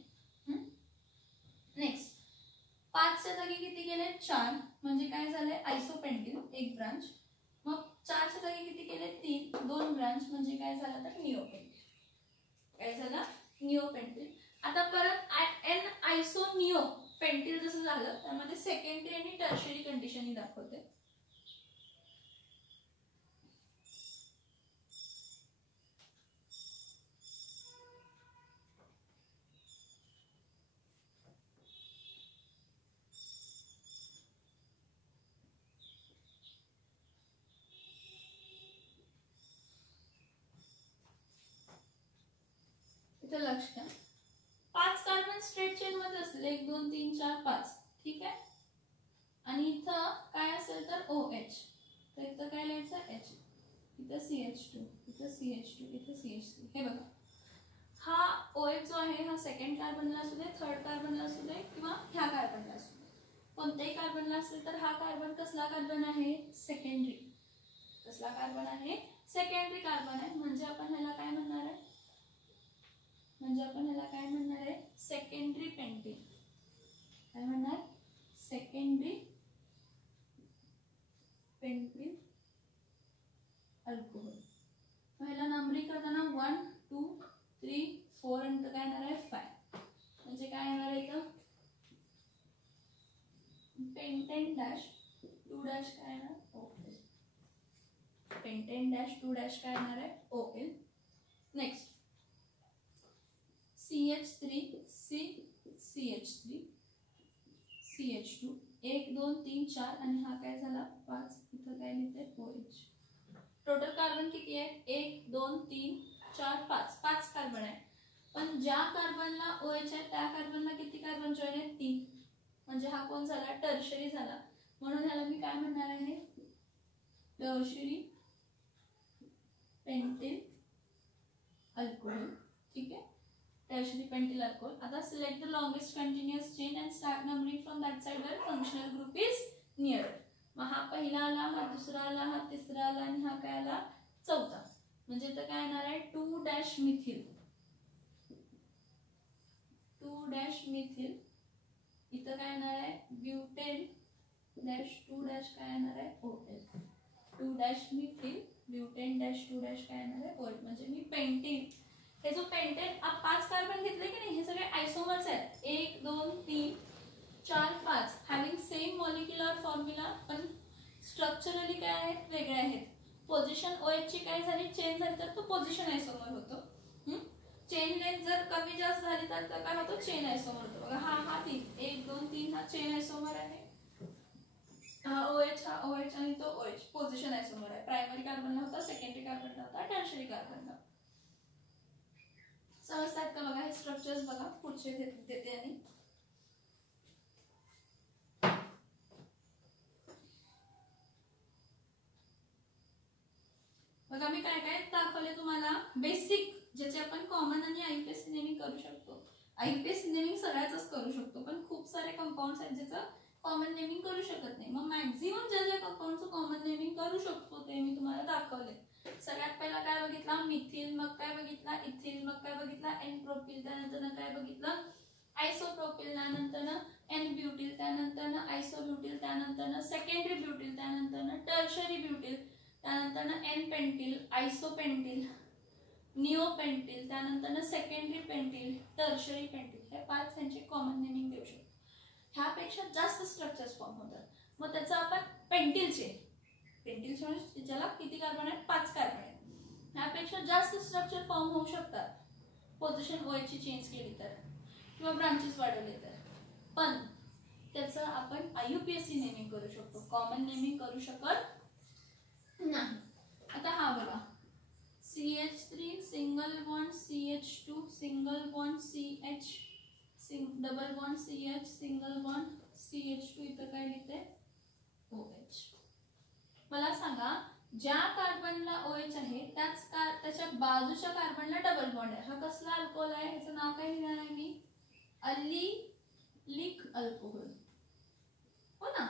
Next 5 च्या जागी किती गेले 4 म्हणजे काय झाले आयसोपेंटिल एक ब्रांच. मग 4 च्या जागी किती केले 3 2 ब्रांच म्हणजे काय झालं तर निओपेंटिल. काय झालं निओपेंटिल. आता परत एन आयसो निओ पेंटिल जसं झालं त्यामध्ये सेकंडरी आणि टर्शरी कंडिशन ही दाखवते. इथे लक्ष द्या, 5 कार्बन स्ट्रेट चेन मध्ये असतील 1 2 3 4 5. ठीक आहे. आणि इथं काय असेल तर OH, तर इथं काय लिहायचं H, इथं CH2, इथं CH2, इथं CH3. हे बघा, हा OH जो आहे हा सेकंड कार्बनला असू दे, थर्ड कार्बनला असू दे किंवा ह्या कार्बनला असू दे, कोणत्याही कार्बनला असेल तर हा कार्बन कसला कार्बन आहे? सेकंडरी. कसला कार्बन आहे? सेकंडरी कार्बन आहे. म्हणजे आपण ह्याला काय म्हणणार आहे? Secondary pentyl. काय म्हणणार? Secondary pentyl alcohol. पहिला नंबरिंग करताना 1 2 3 4 आणि काय येणार आहे 5. म्हणजे काय येणार आहे इथं? पेंटेन डॅश 2 डॅश काय येणार? OL. पेंटेन डॅश 2 डॅश काय येणार आहे? OL. Next CH3 CH3 CH2 1 2 3 4 आणि हा काय झाला 5. इथं काय लिहिते? OH. टोटल कार्बन किती आहे? 1 2 3 4 5. 5 कार्बन आहे. पण ज्या कार्बनला OH आहे त्या कार्बनला किती कार्बन जॉईन आहेत? 3. म्हणजे हा कोण झाला? टर्शरी झाला. म्हणून ह्याला मी काय म्हणणार आहे? Tertiary pentyl alcohol. ठीक आहे. Tertiary pentyl alcohol. आता select the longest continuous chain and start numbering from that side where functional group is near. मग हा पहिला आला, हा दुसरा आला, हा तिसरा आला आणि हा काय आला? चौथा. म्हणजे इथं काय येणार आहे? 2 डॅश मिथिल. 2 dash methyl. इथं काय येणार आहे? ब्युटेन डॅश 2 डॅश काय येणार आहे? OL. 2 dash methyl butane dash 2 dash काय येणार आहे? OL. म्हणजे मी पेंटेन, हे जो पेंटेन 5 कार्बन घेतले की नाही, हे सगळे आयसोमर्स आहेत. 1 2 3 4 5 हॅव्हिंग सेम मॉलिक्युलर फॉर्म्युला, पण स्ट्रक्चरली काय आहेत? वेगळे आहेत. पोझिशन OH ची काय झाली? चेंज झाली तर तो पोझिशन आयसोमर होतो. चेन लेंथ जर कमी जास्त झाली तर काय होतो? चेन आयसोमर होतो. बघा हा 3 1 2 3 हा चेन आयसोमर आहे. हा OH आणि तो OH पोझिशन आयसोमर आहे. प्रायमरी कार्बनला होता, सेकंडरी कार्बनला होता, टर्शरी कार्बनला. समजतात का? बघा हे स्ट्रक्चर्स बघा पुढचे देते. आणि बघा मी काय काय दाखवले तुम्हाला बेसिक, ज्याचे आपण कॉमन आणि आयपीएस नेमिंग करू शकतो. आयपीएस नेमिंग सगळ्याच करू शकतो, पण खूप सारे कंपाऊंड्स आहेत ज्याचं कॉमन नेमिंग करू शकत नाही. मग मॅक्झिमम ज्या कंपाऊंडचं कॉमन नेमिंग करू शकतो ते मी तुम्हाला दाखवले. सगळ्यात पहिला काय बघितला? मिथिल. मग काय बघितला? इथिल. मग काय बघितला? N propyl. त्यानंतर काय बघितलं? आयसोप्रोपिल. त्यानंतर एन ब्युटिल. त्यानंतर आयसोब्युटिल. त्यानंतर सेकंडरी ब्युटिल. त्यानंतर टर्शरी ब्युटिल. त्यानंतर एन पेंटिल, आयसोपेंटिल, निओपेंटिल, त्यानंतर सेकंडरी पेंटिल, टर्शरी पेंटिल. हे 5 यांचे कॉमन नेमिंग देऊ शकतो. ह्यापेक्षा जास्त स्ट्रक्चर्स फॉर्म होतात. मग त्याचं आपण पेंटिलचे म्हणजे ज्याला किती कार्बन आहेत? 5 कार्बन आहेत. ह्यापेक्षा जास्त स्ट्रक्चर फॉर्म होऊ शकतात पोझिशन OH ची चेंज केली तर किंवा ब्रांचेस वाढवले तर. पण त्याचं आपण IUPAC नेमिंग करू शकतो, कॉमन नेमिंग करू शकत नाही. आता हा बघा CH3 single bond CH2 single bond CH double bond CH single bond CH2. इथं काय लिहिते? OH. मला सांगा ज्या कार्बनला OH आहे त्याच्या बाजूच्या कार्बनला डबल बॉन्ड आहे. हा कसला अल्कोहोल आहे? ह्याचं नाव काय लिहिणार आहे मी? अलिलिक अल्कोहोल. हो ना,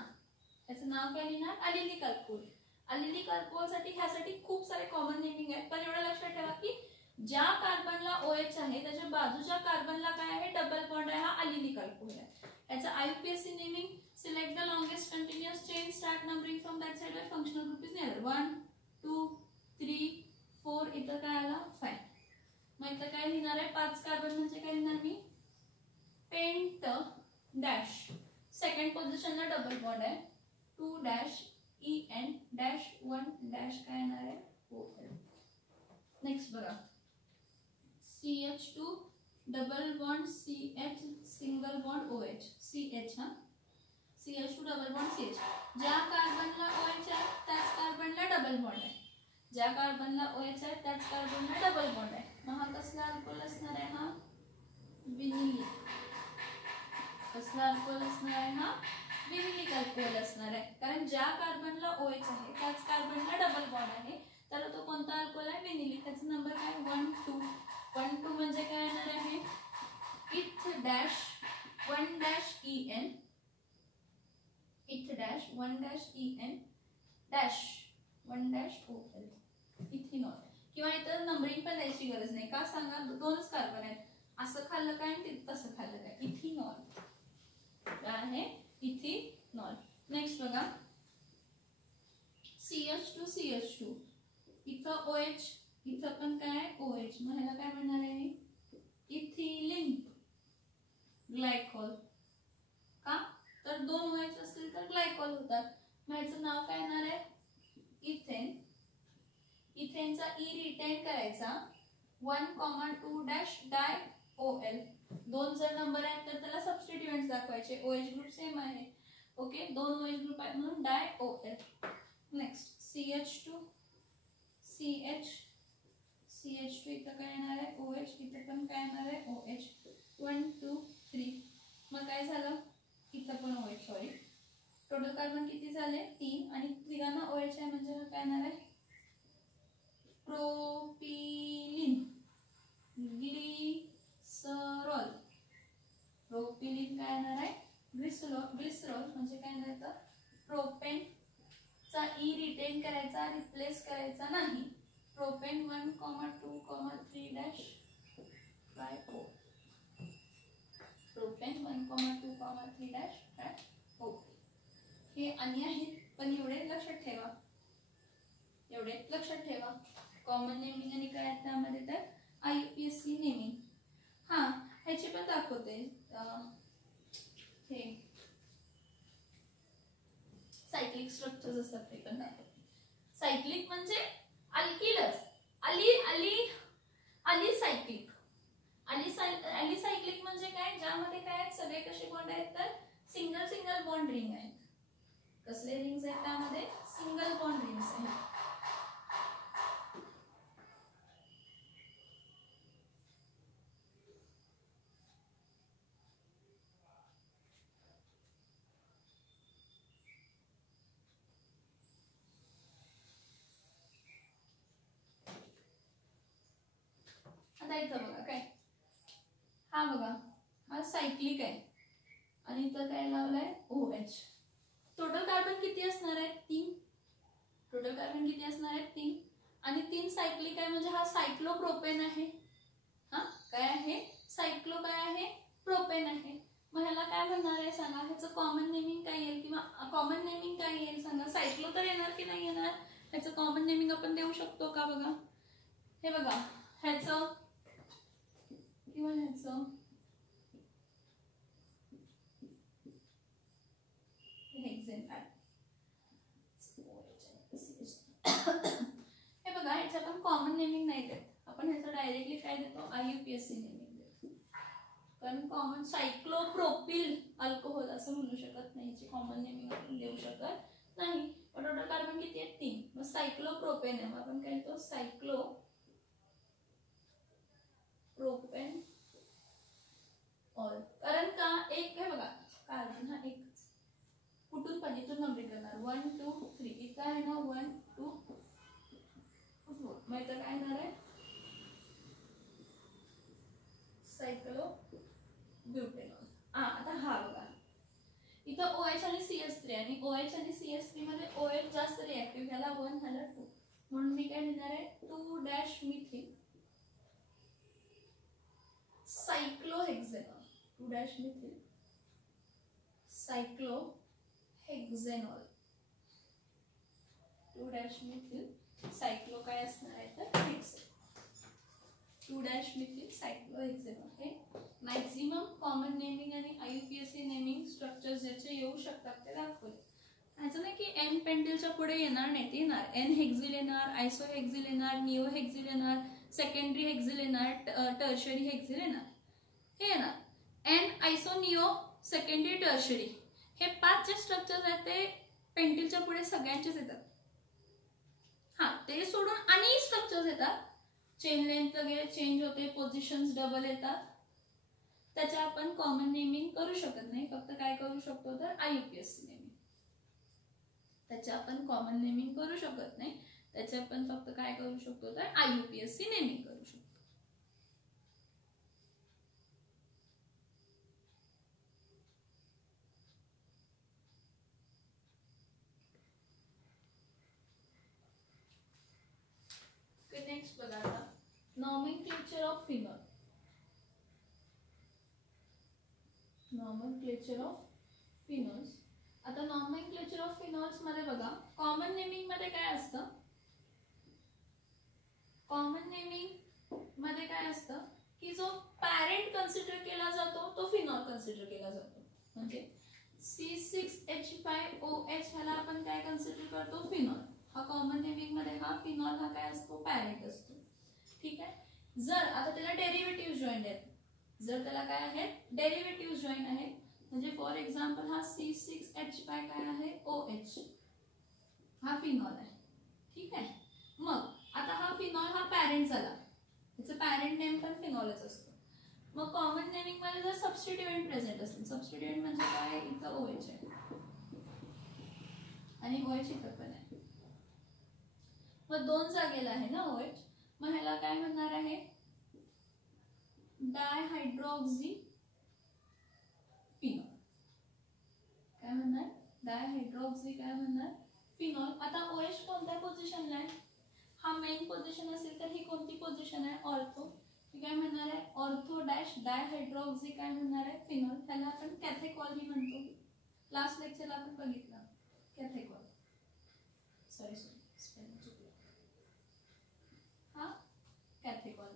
याचं नाव काय लिहिणार? अलिलिक अल्कोहोल. अलिलिक अल्कोहोल साठी ह्यासाठी खूप सारे कॉमन नेमिंग आहेत, पण एवढं लक्षात ठेवा की ज्या कार्बनला OH आहे त्याच्या बाजूच्या कार्बनला काय आहे? डबल बॉन्ड आहे. हा अलिलिक अल्कोहोल आहे. याचा IUPAC naming select the longest continuous chain start numbering from that side where functional group is near. 1 2 3 4. इथं काय आला? 5. मग इथं काय लिहिणार आहे? 5 कार्बन म्हणजे काय लिहिणार मी? पेंट डॅश सेकंड पोझिशनला डबल बॉन्ड आहे 2 डॅश EN डॅश 1 डॅश काय येणार आहे OL. नेक्स्ट बघा CH2 double bond CH single bond OH CH हा CH2 डबल बॉन्ड CH. ज्या कार्बनला OH आहे त्याच कार्बनला डबल बॉन्ड आहे, ज्या कार्बनला OH आहे त्याच कार्बनला डबल बॉन्ड आहे. मग हा कसला अल्कोहोल असणार आहे हा विनिलिक. कसला अल्कोहोल असणार आहे हा विनिलिक अल्कोहोल असणार आहे, कारण ज्या कार्बनला OH आहे त्याच कार्बनला डबल बॉन्ड आहे, तर तो कोणता अल्कोहोल आहे विनिलिक. त्याचा नंबर काय 1 2 1 2 म्हणजे काय येणार आहे इथ डॅश 1 डॅश EN इथ dash 1 dash EN dash 1 dash OL ethanol. किंवा इतर नंबरिंग पण द्यायची गरज नाही का सांगा, दोनच कार्बन आहेत, असं खाल्लं काय आणि तसं खाल्लं काय इथेनॉल काय आहे इथेनॉल. नेक्स्ट बघा CH2 CH2 इथं OH इथं पण काय OH, मग ह्याला काय म्हणणार आहे मी इथिलीन ग्लायकॉल. का तर दोन OH असतील तर ग्लायकॉल होतात. मग ह्याचं नाव काय येणार आहे इथेन. इथेनचा E रिटेन करायचा 1,2 डॅश डाय OL. दोन जर नंबर आहेत तर त्याला सबस्टिट्यूएंट्स दाखवायचे, OH ग्रुप सेम आहे ओके, दोन OH ग्रुप आहेत म्हणून डाय OL. Next CH2 CH CH2 इथं काय येणार आहे OH इथं पण काय येणार आहे OH 1 2 3. मग काय झालं इथं पण OH सॉरी टोटल कार्बन किती झाले 3 आणि तिघांना OH आहे म्हणजे काय येणार आहे प्रोपिलिन ग्लिसरॉल. प्रोपिलिन काय येणार आहे ग्लिसरॉल म्हणजे काय येणार तर प्रोपेन चा E रिटेन करायचा रिप्लेस करायचा नाही. Propane 1, 2, 3 dash by O. Propane 1, 2, 3 dash by O. हे आणि आहेत पण एवढे लक्षात ठेवा, एवढे लक्षात ठेवा. कॉमन नेमिंग आणि काय आहे त्यामध्ये तर IUPAC नेमिंग. हा ह्याची पण दाखवते हे सायक्लिक स्ट्रक्चर्स असतात ते पण दाखवते. सायक्लिक म्हणजे अल्किलच अली सायक्लिक अली सायक्लिक म्हणजे काय ज्यामध्ये काय आहेत सगळे कसे बॉन्ड आहेत तर सिंगल सिंगल बॉन्ड रिंग आहेत. कसले रिंग्स आहेत त्यामध्ये सिंगल बॉन्ड रिंग्स आहेत. आता इथं बघा काय हा बघा हा सायक्लिक आहे आणि इथं काय लावलंय OH. टोटल कार्बन किती असणार आहेत 3. टोटल कार्बन किती असणार आहेत 3 आणि 3 सायक्लिक आहे म्हणजे हा सायक्लोप्रोपेन आहे. हा काय आहे सायक्लो काय आहे प्रोपेन आहे. मग ह्याला काय म्हणणार आहे सांगा, ह्याचं कॉमन नेमिंग काय येईल किंवा कॉमन नेमिंग काय येईल सांगा. सायक्लो तर येणार की नाही येणार, ह्याचं कॉमन नेमिंग आपण देऊ शकतो का बघा. हे बघा ह्याचं किंवा ह्याचं हेक्सेन हे बघा ह्याचं आपण कॉमन नेमिंग नाही देत, आपण ह्याचं डायरेक्टली काय देतो IUPAC नेमिंग देतो. कारण कॉमन सायक्लोप्रोपिल अल्कोहोल असं म्हणू शकत नाही, ह्याची कॉमन नेमिंग आपण देऊ शकत नाही. पण टोटल कार्बन किती आहेत 3. मग सायक्लोप्रोपेन आहे, मग आपण काय देतो सायक्लोप्रोपेन ऑल. कारण का एक हे बघा कार्बन हा एक कुठून पण इथून नंबरिंग करणार 1 2 3 इथं आहे ना 1 2 4. मग इथं काय येणार आहे सायक्लोब्युटेनॉल. आता हा बघा इथं OH आणि CH3 आणि OH आणि CH3 मध्ये OH जास्त रिएक्टिव्ह, ह्याला 1 ह्याला 2 म्हणून मी काय लिहिणार आहे 2 dash methyl cyclohexanol. 2 dash methyl cyclohexanol. 2 dash methyl cyclo काय असणार आहे तर हेक्सेन. 2 dash methyl cyclohexanol. हे मॅक्झिमम कॉमन नेमिंग आणि IUPAC नेमिंग स्ट्रक्चर्स ज्याचे येऊ शकतात ते दाखवले. असं नाही की एन पेंटिलच्या पुढे येणार नाही, ते येणार. एन हेक्झिल येणार, आयसो हेक्झिल येणार, निओ हेक्झिल येणार, सेकंडरी हेक्झिल येणार, टर्शरी हेक्झिल येणार, हे येणार. एन, आयसो, निओ, सेकंडरी, टर्शरी हे 5 जे स्ट्रक्चर्स आहेत ते पेंटिलच्या पुढे सगळ्यांचेच येतात. हा, ते सोडून आणि स्ट्रक्चर्स येतात. चेन लेंथ वगैरे चेंज होते, पोझिशन्स डबल येतात, त्याच्या आपण कॉमन नेमिंग करू शकत नाही. फक्त काय करू शकतो तर IUPAC नेमिंग. त्याचे आपण कॉमन नेमिंग करू शकत नाही, त्याचे आपण फक्त काय करू शकतो तर IUPAC नेमिंग करू शकतो. नेक्स्ट बघा आता nomenclature of phenol. Nomenclature of phenols. आता नॉमेनक्लेचर ऑफ फिनॉल्स मध्ये बघा कॉमन नेमिंग मध्ये काय असतं. कॉमन नेमिंग मध्ये काय असतं की जो पॅरेंट कन्सिडर केला जातो तो फिनॉल कन्सिडर केला जातो. म्हणजे C6H5OH ह्याला आपण काय कन्सिडर करतो फिनॉल. हा कॉमन नेमिंग मध्ये हा फिनॉल हा काय असतो पॅरेंट असतो. ठीक आहे. जर आता त्याला डेरिव्हेटिव्ह जॉईंट आहेत, जर त्याला काय आहेत डेरिव्हेटिव्ह जॉईन आहेत, म्हणजे फॉर एक्झाम्पल हा C6H5 काय आहे OH हा फिनॉल आहे. ठीक आहे. मग आता हा फिनॉल हा पॅरेंट झाला, त्याचं पॅरेंट नेम पण फिनॉलच असतो. मग कॉमन नेमिंग मध्ये जर सबस्टिट्युएंट प्रेझेंट असतील, सबस्टिट्युएंट म्हणजे काय इथं OH आहे आणि OH इथं पण आहे, मग 2 जागेला आहे ना OH, मग ह्याला काय म्हणणार आहे डायहायड्रॉक्सी फिनॉल. काय म्हणणार डायहायड्रॉक्सी काय म्हणणार फिनॉल. आता OH कोणत्या पोझिशनला आहे, हा मेन पोझिशन असेल तर ही कोणती पोझिशन आहे ऑर्थो. मी काय म्हणणार आहे ऑर्थो डॅश डायहायड्रॉक्सी काय म्हणणार आहे फिनॉल. त्याला आपण कॅथेकॉल ही म्हणतो. लास्ट लेक्चरला आपण बघितलं कॅथेकॉल. सॉरी स्पेलिंग चुकलं. हा कॅथेकॉल.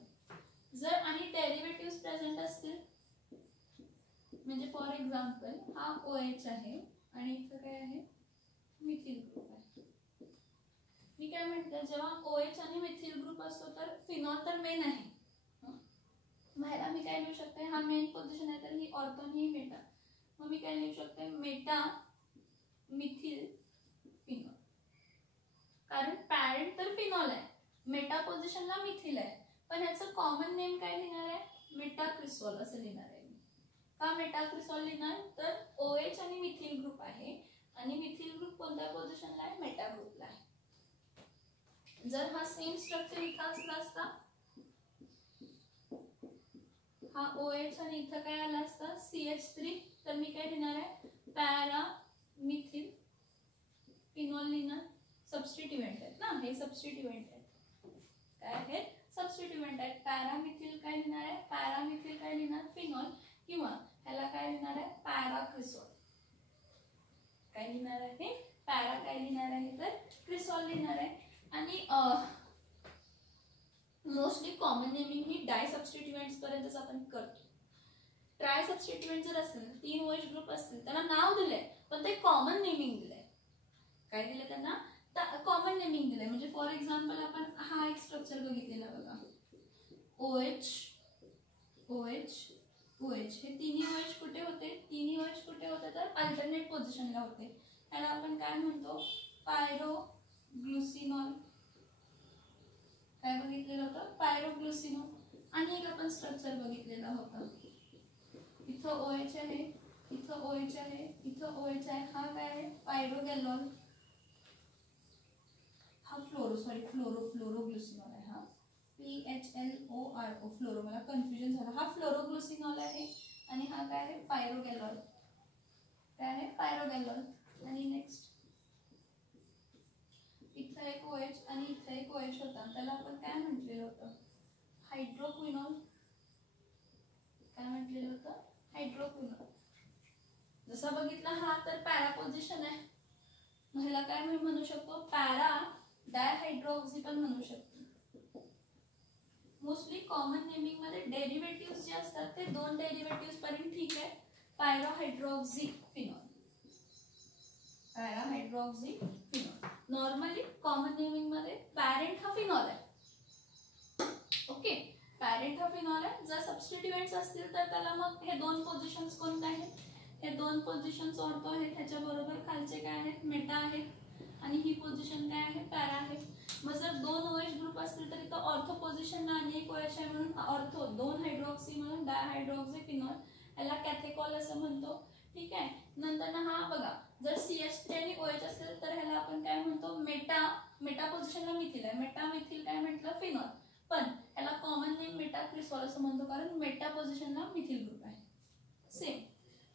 जर आणि डेरिव्हेटिव्ह प्रेझेंट असतील म्हणजे फॉर एक्झाम्पल हा OH आहे आणि इथं काय आहे मिथिल ग्रुप आहे. मी काय म्हटलं जेव्हा OH आणि मिथिल ग्रुप असतो तर फिनॉल तर मेन आहे. ह्याला मी काय लिहू शकते, हा मेन पोझिशन आहे तर ही ऑर्थो आणि ही मेटा, मग मी काय लिहू शकते मेटा मिथिल फिनॉल. कारण पॅरेंट तर फिनॉल आहे, मेटा पोझिशनला मिथिल आहे, पण ह्याचं कॉमन नेम काय लिहिणार आहे मेटाक्रिसॉल असं लिहिणार आहे. का मेटाक्रिसॉल लिहिणार तर OH आणि मिथिल ग्रुप आहे आणि मिथिल ग्रुप कोणत्या पोझिशनला आहे मेटा ग्रुपला आहे. जर हा सेम स्ट्रक्चर इथं असला असता, हा OH आणि इथं काय आला असता CH3, तर मी काय लिहिणार आहे पॅरा मिथिल फिनॉल लिहिणार. सबस्टिट्युएंट आहेत ना, हे सबस्टिट्युएंट आहेत. काय आहेत सबस्टिट्युएंट आहेत. पॅरामिथिल काय लिहिणार आहे पॅरामिथिल काय लिहिणार फिनॉल, किंवा ह्याला काय लिहिणार आहे पॅराक्रिसॉल. काय लिहिणार आहे पॅरा काय लिहिणार आहे तर क्रिसॉल लिहिणार आहे. आणि मोस्टली कॉमन नेमिंग ही डाय सबस्टिट्युएंट्स पर्यंतच आपण करतो. ट्राय सबस्टिट्युएंट जर असतील 3 OH ग्रुप असतील त्यांना नाव दिलंय पण ते कॉमन नेमिंग दिलंय. काय दिलंय त्यांना कॉमन नेमिंग दिलंय. म्हणजे फॉर एक्झाम्पल आपण हा एक स्ट्रक्चर बघितलेला बघा OH OH OH हे तिन्ही OH कुठे होते, तिन्ही OH कुठे होते तर अल्टरनेट पोझिशनला होते. त्याला आपण काय म्हणतो पायरोग्लुसिनॉल. काय बघितलेलं होतं पायरोग्लुसिनॉल. आणि एक आपण स्ट्रक्चर बघितलेला होता, इथं OH आहे, इथं OH आहे, इथं OH आहे, हा काय आहे पायरोगॅलॉल. हा फ्लोरोग्लुसिनॉल आहे, हा PHLORO फ्लोरो, मला कन्फ्युजन झालं. हा फ्लोरोग्लुसिनॉल आहे आणि हा काय आहे पायरोगॅलॉल. काय आहे पायरोगॅलॉल. आणि नेक्स्ट इथं एक OH आणि इथं एक OH होता, त्याला आपण काय म्हटलेलं होतं हायड्रोक्विनॉल. काय म्हटलेलं होतं हायड्रोक्विनॉल. जसा बघितला हा तर पॅरा पोझिशन आहे, ह्याला काय म्हणू शकतो पॅरा डायहायड्रॉक्सी पण म्हणू शकतो. मोस्टली कॉमन नेमिंग मध्ये डेरिव्हेटिव्ह जे असतात ते 2 डेरिव्हेटिव्ह पर्यंत ठीक आहे, पॅराहायड्रॉक्झिफिनॉल. पॅराहायड्रॉक्झिफिनॉल. नॉर्मली कॉमन नेमिंग मध्ये पॅरेंट हा फिनॉल आहे. ओके, पॅरेंट हा फिनॉल आहे. जर सबस्टिट्युएंट्स असतील तर त्याला मग हे दोन पोझिशन्स कोणते आहेत? हे दोन पोझिशन्स ऑर्थो आहेत. ह्याच्याबरोबर खालचे काय आहेत? मेटा आहेत. आणि ही पोझिशन काय आहे? पॅरा आहे. मग जर दोन OH ग्रुप असतील तर इथं ऑर्थो पोझिशन आणि एक OH आहे म्हणून ऑर्थो, दोन हायड्रॉक्सी म्हणून डायहायड्रॉक्झिफिनॉल. याला कॅथेकॉल असं म्हणतो. ठीक आहे. नंतर ना हा बघा, जर CH3 आणि OH असेल तर ह्याला आपण काय म्हणतो? मेटा पोझिशनला मिथिल आहे. मेटा मिथिल काय म्हटलं? फिनॉल. पण याला कॉमन नेम मेटाक्रिसॉल असं म्हणतो कारण मेटा पोझिशनला मिथिल ग्रुप आहे. सेम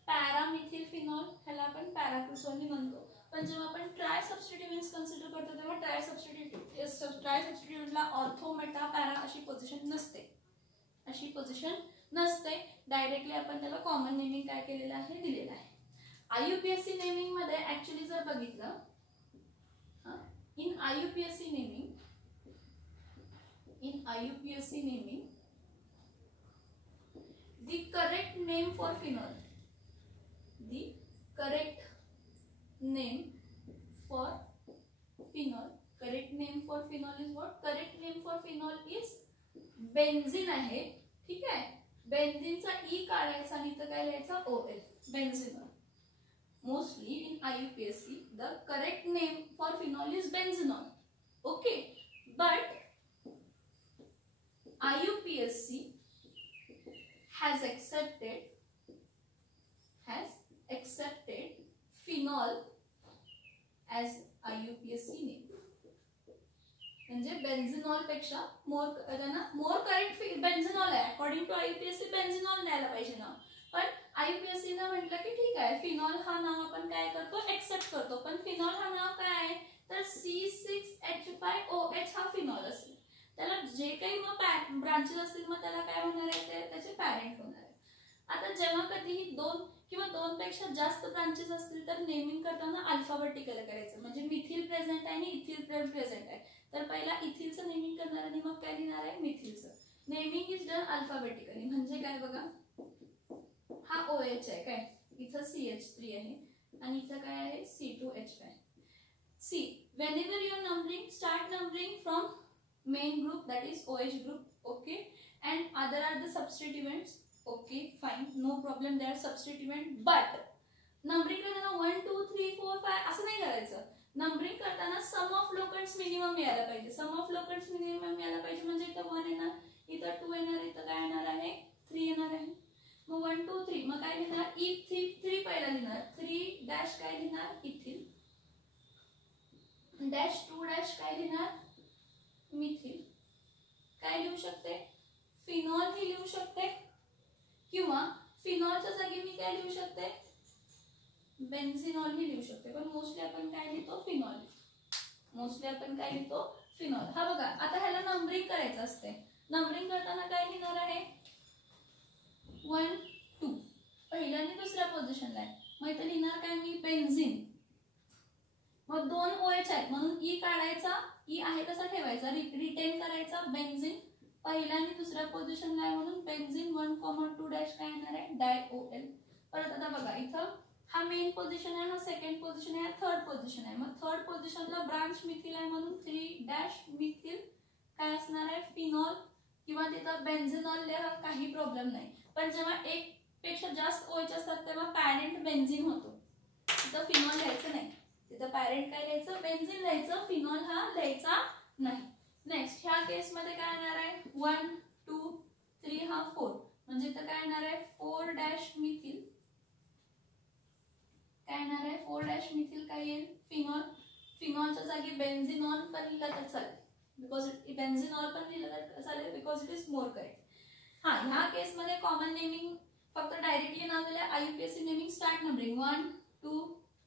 पॅरामिथिल फिनॉल ह्याला आपण पॅराक्रिसॉल म्हणतो. पण जेव्हा आपण ट्राय सबस्टिट्युएंट्स कन्सिडर करतो तेव्हा ट्राय सबस्टिट्युएंटला ऑर्थो, मेटा, पॅरा अशी पोझिशन नसते. डायरेक्टली आपण त्याला कॉमन नेमिंग काय केलेलं आहे? दिलेलं आहे. IUPAC नेमिंग मध्ये ऍक्च्युअली जर बघितलं, in IUPAC naming the correct name for phenol is what? Correct name for phenol is benzene आहे. ठीक आहे. बेन्झीनचा E काढायचा आणि इथं काय लिहायचा? OL. Benzenol. Mostly in IUPAC the correct name for phenol is benzenol. Okay, but IUPAC has accepted phenol as IUPAC name. म्हणजे बेन्झिनॉल पेक्षा मोर करेक्ट बेन्झिनॉल आहे. अकॉर्डिंग टू IUPAC बेन्झिनॉल न्यायला पाहिजे ना. पण IUPAC ने म्हटलं की ठीक आहे, फिनॉल हा नाव आपण काय करतो? एक्सेप्ट करतो. पण फिनॉल हा नाव काय आहे? तर C6H5OH हा फिनॉल असेल. त्याला जे काही मग ब्रांचेस असतील मग त्याला काय होणार आहे? ते त्याचे पॅरेंट होणार आहे. आता जेव्हा कधीही दोन किंवा दोन पेक्षा जास्त ब्रांचेस असतील तर नेमिंग करताना अल्फाबेटिकल करायचं. म्हणजे मिथिल प्रेझेंट आहे आणि इथिल प्रेझेंट आहे तर पहिला इथिलचं नेमिंग करणार आणि मग काय लिहिणार आहे? मिथिलचं. Naming is done alphabetically. म्हणजे काय बघा, हा OH आहे काय, इथं CH3 आहे आणि इथं काय आहे? C2H5. C whenever you are numbering, start numbering from main group, that is OH group. Okay, and other are the substituents. Okay, fine, no problem, they are substituent. But numbering करताना 1 2 3 4 5 असं नाही करायचं. Numbering करताना सम of लोकंट्स minimum यायला पाहिजे. सम of लोकंट्स minimum यायला पाहिजे म्हणजे इथं 1 येणार, इथं 2 येणार, इथं काय येणार आहे? 3 येणार आहे. मग 1 2 3 मग काय लिहिणार? E3 पहिला लिहिणार. 3 डॅश काय लिहिणार? इथिल. डॅश 2 डॅश काय लिहिणार? मिथिल. काय लिहू शकते? फिनॉल ही लिहू शकते किंवा फिनॉलच्या जागी मी काय लिहू शकते? बेन्झिनॉल ही लिहू शकते. पण मोस्टली आपण काय लिहितो? फिनॉल. हा बघा, आता ह्याला नंबरिंग करायचं असते. नंबरिंग करताना काय लिहिणार आहे? 1 2 पहिल्या आणि दुसऱ्या पोझिशनला आहे. मग इथे लिहिणार काय मी? बेन्झिन. मग 2 OH आहेत म्हणून E काढायचा, E आहे तसा ठेवायचा, रिटेन करायचा. बेन्झिन पहिल्या आणि दुसऱ्या पोझिशनला आहे म्हणून बेन्झिन 1,2 डॅश काय येणार आहे? डायओएल. परत आता बघा, इथं हा मेन पोझिशन आहे, हा सेकंड पोझिशन आहे, थर्ड पोझिशन आहे. मग थर्ड पोझिशनला ब्रांच मिथिल आहे म्हणून 3 डॅश मिथिल काय असणार आहे? फिनॉल. किंवा तिथं बेन्झिनॉल लिहा, काही प्रॉब्लेम नाही. पण जेव्हा एक पेक्षा जास्त OH असतात तेव्हा पॅरेंट बेन्झिन होतो. तिथं फिनॉल लिहायचं नाही. तिथं पॅरेंट काय लिहायचं? बेन्झिन लिहायचं. फिनॉल हा लिहायचा नाही. नेक्स्ट ह्या केस मध्ये काय येणार आहे? 1 2 3 हा 4 म्हणजे इथं काय येणार आहे? 4 डॅश मिथिल. काय येणार आहे? 4 डॅश मिथिल काय येईल? फिनॉल. फिनॉलच्या जागी बेन्झिनॉल पण लिहिलं तर चालेल, बिकॉज बेन्झिनॉल पण लिहिलं तर चालेल, because it is more correct. हा, ह्या केस मध्ये कॉमन नेमिंग फक्त डायरेक्टली नाव दिलं. IUPAC नेमिंग स्टार्ट नंबरिंग 1 2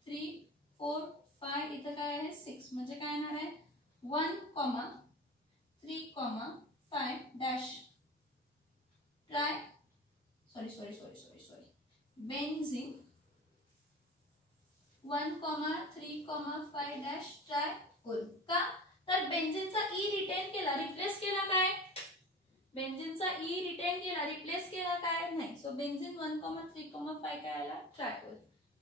3 4 5 इथं काय आहे? 6 म्हणजे काय येणार आहे? 1 3 5 dash try sorry benzene 1 3 5 dash try ओल. का? तर बेन्झिनचा E रिटेन केला, रिप्लेस केला काय? बेन्झिनचा ई रिटेन केला, रिप्लेस केला काय नाही. सो बेन्झिन 1,3,5 काय आला ट्रॅकवर.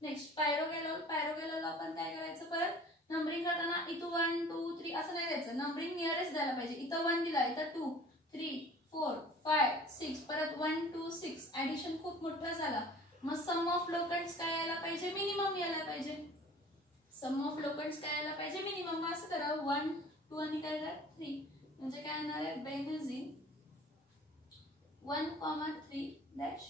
नेक्स्ट पायरोगॅनोल आपण काय करायचं, परत नंबरिंग करताना इथं 1 2 3 असं नाही द्यायचं, नंबरिंग नियरेस्ट द्यायला पाहिजे. इथं 1 दिला, इथं 2 3 4 5 6 परत 1 2 6 ऍडिशन खूप मोठा झाला. मग सम ऑफ लोकंड्स काय यायला पाहिजे, मिनिमम यायला पाहिजे. सम ऑफ लोकंड्स काय यायला पाहिजे, मिनिमम. असं करा 1 2 आणि काय झालं 3, म्हणजे काय येणार आहे benzene 1,3 dash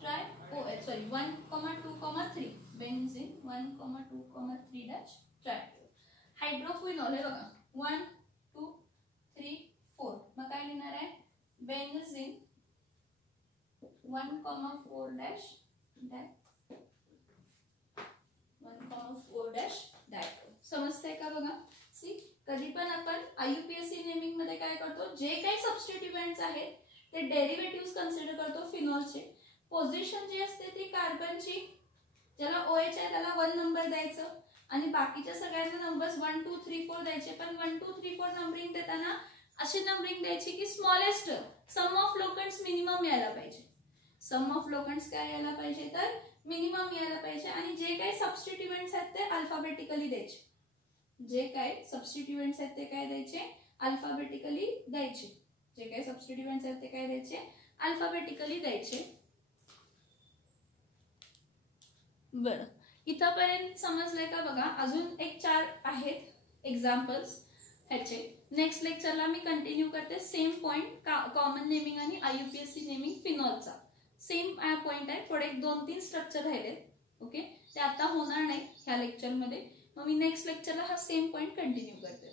tri OH, sorry 1,2,3 benzene 1,2,3 dash tri. Hydroquinol हे बघा 1 2 3 4, मग काय लिहिणार आहे बेन्झिन 1,4 डॅश 1,4 डॅश डायटोल. समजतंय का बघा. सी कधी पण आपण IUPAC नेमिंग मध्ये काय करतो, जे काही सबस्टिट्यूएंट्स आहेत ते डेरिव्हेटिव्ह कन्सिडर करतो फिनॉलचे. पोझिशन जी असते ती कार्बनची, ज्याला OH आहे त्याला 1 नंबर द्यायचं आणि बाकीच्या सगळ्यांना नंबर्स 1 2 3 4 द्यायचे. पण 1 2 3 4 नंबरिंग देताना अशी नंबरिंग द्यायची की स्मॉलेस्ट सम ऑफ लोकंड्स मिनिमम यायला पाहिजे. सम ऑफ लोकंड्स काय यायला पाहिजे तर मिनिमम यायला पाहिजे. आणि जे काही सबस्टिट्यूएंट्स आहेत ते अल्फाबेटिकली द्यायचे. जे काही सबस्टिट्यूएंट्स आहेत ते काय द्यायचे, अल्फाबेटिकली द्यायचे. जे काही सबस्टिट्यूएंट्स आहेत ते काय द्यायचे, अल्फाबेटिकली द्यायचे. बरं, इथपर्यंत समजलंय का बघा. अजून एक 4 आहेत एक्झाम्पल्स ह्याचे. नेक्स्ट लेक्चरला मी कंटिन्यू करते सेम पॉइंट, कॉमन नेमिंग आणि IUPAC नेमिंग फिनॉलचा सेम पॉइंट आहे. थोडे 2-3 स्ट्रक्चर राहिले. ओके, ते आता होणार नाही ह्या लेक्चरमध्ये. मग मी नेक्स्ट लेक्चरला हा सेम पॉइंट कंटिन्यू करते.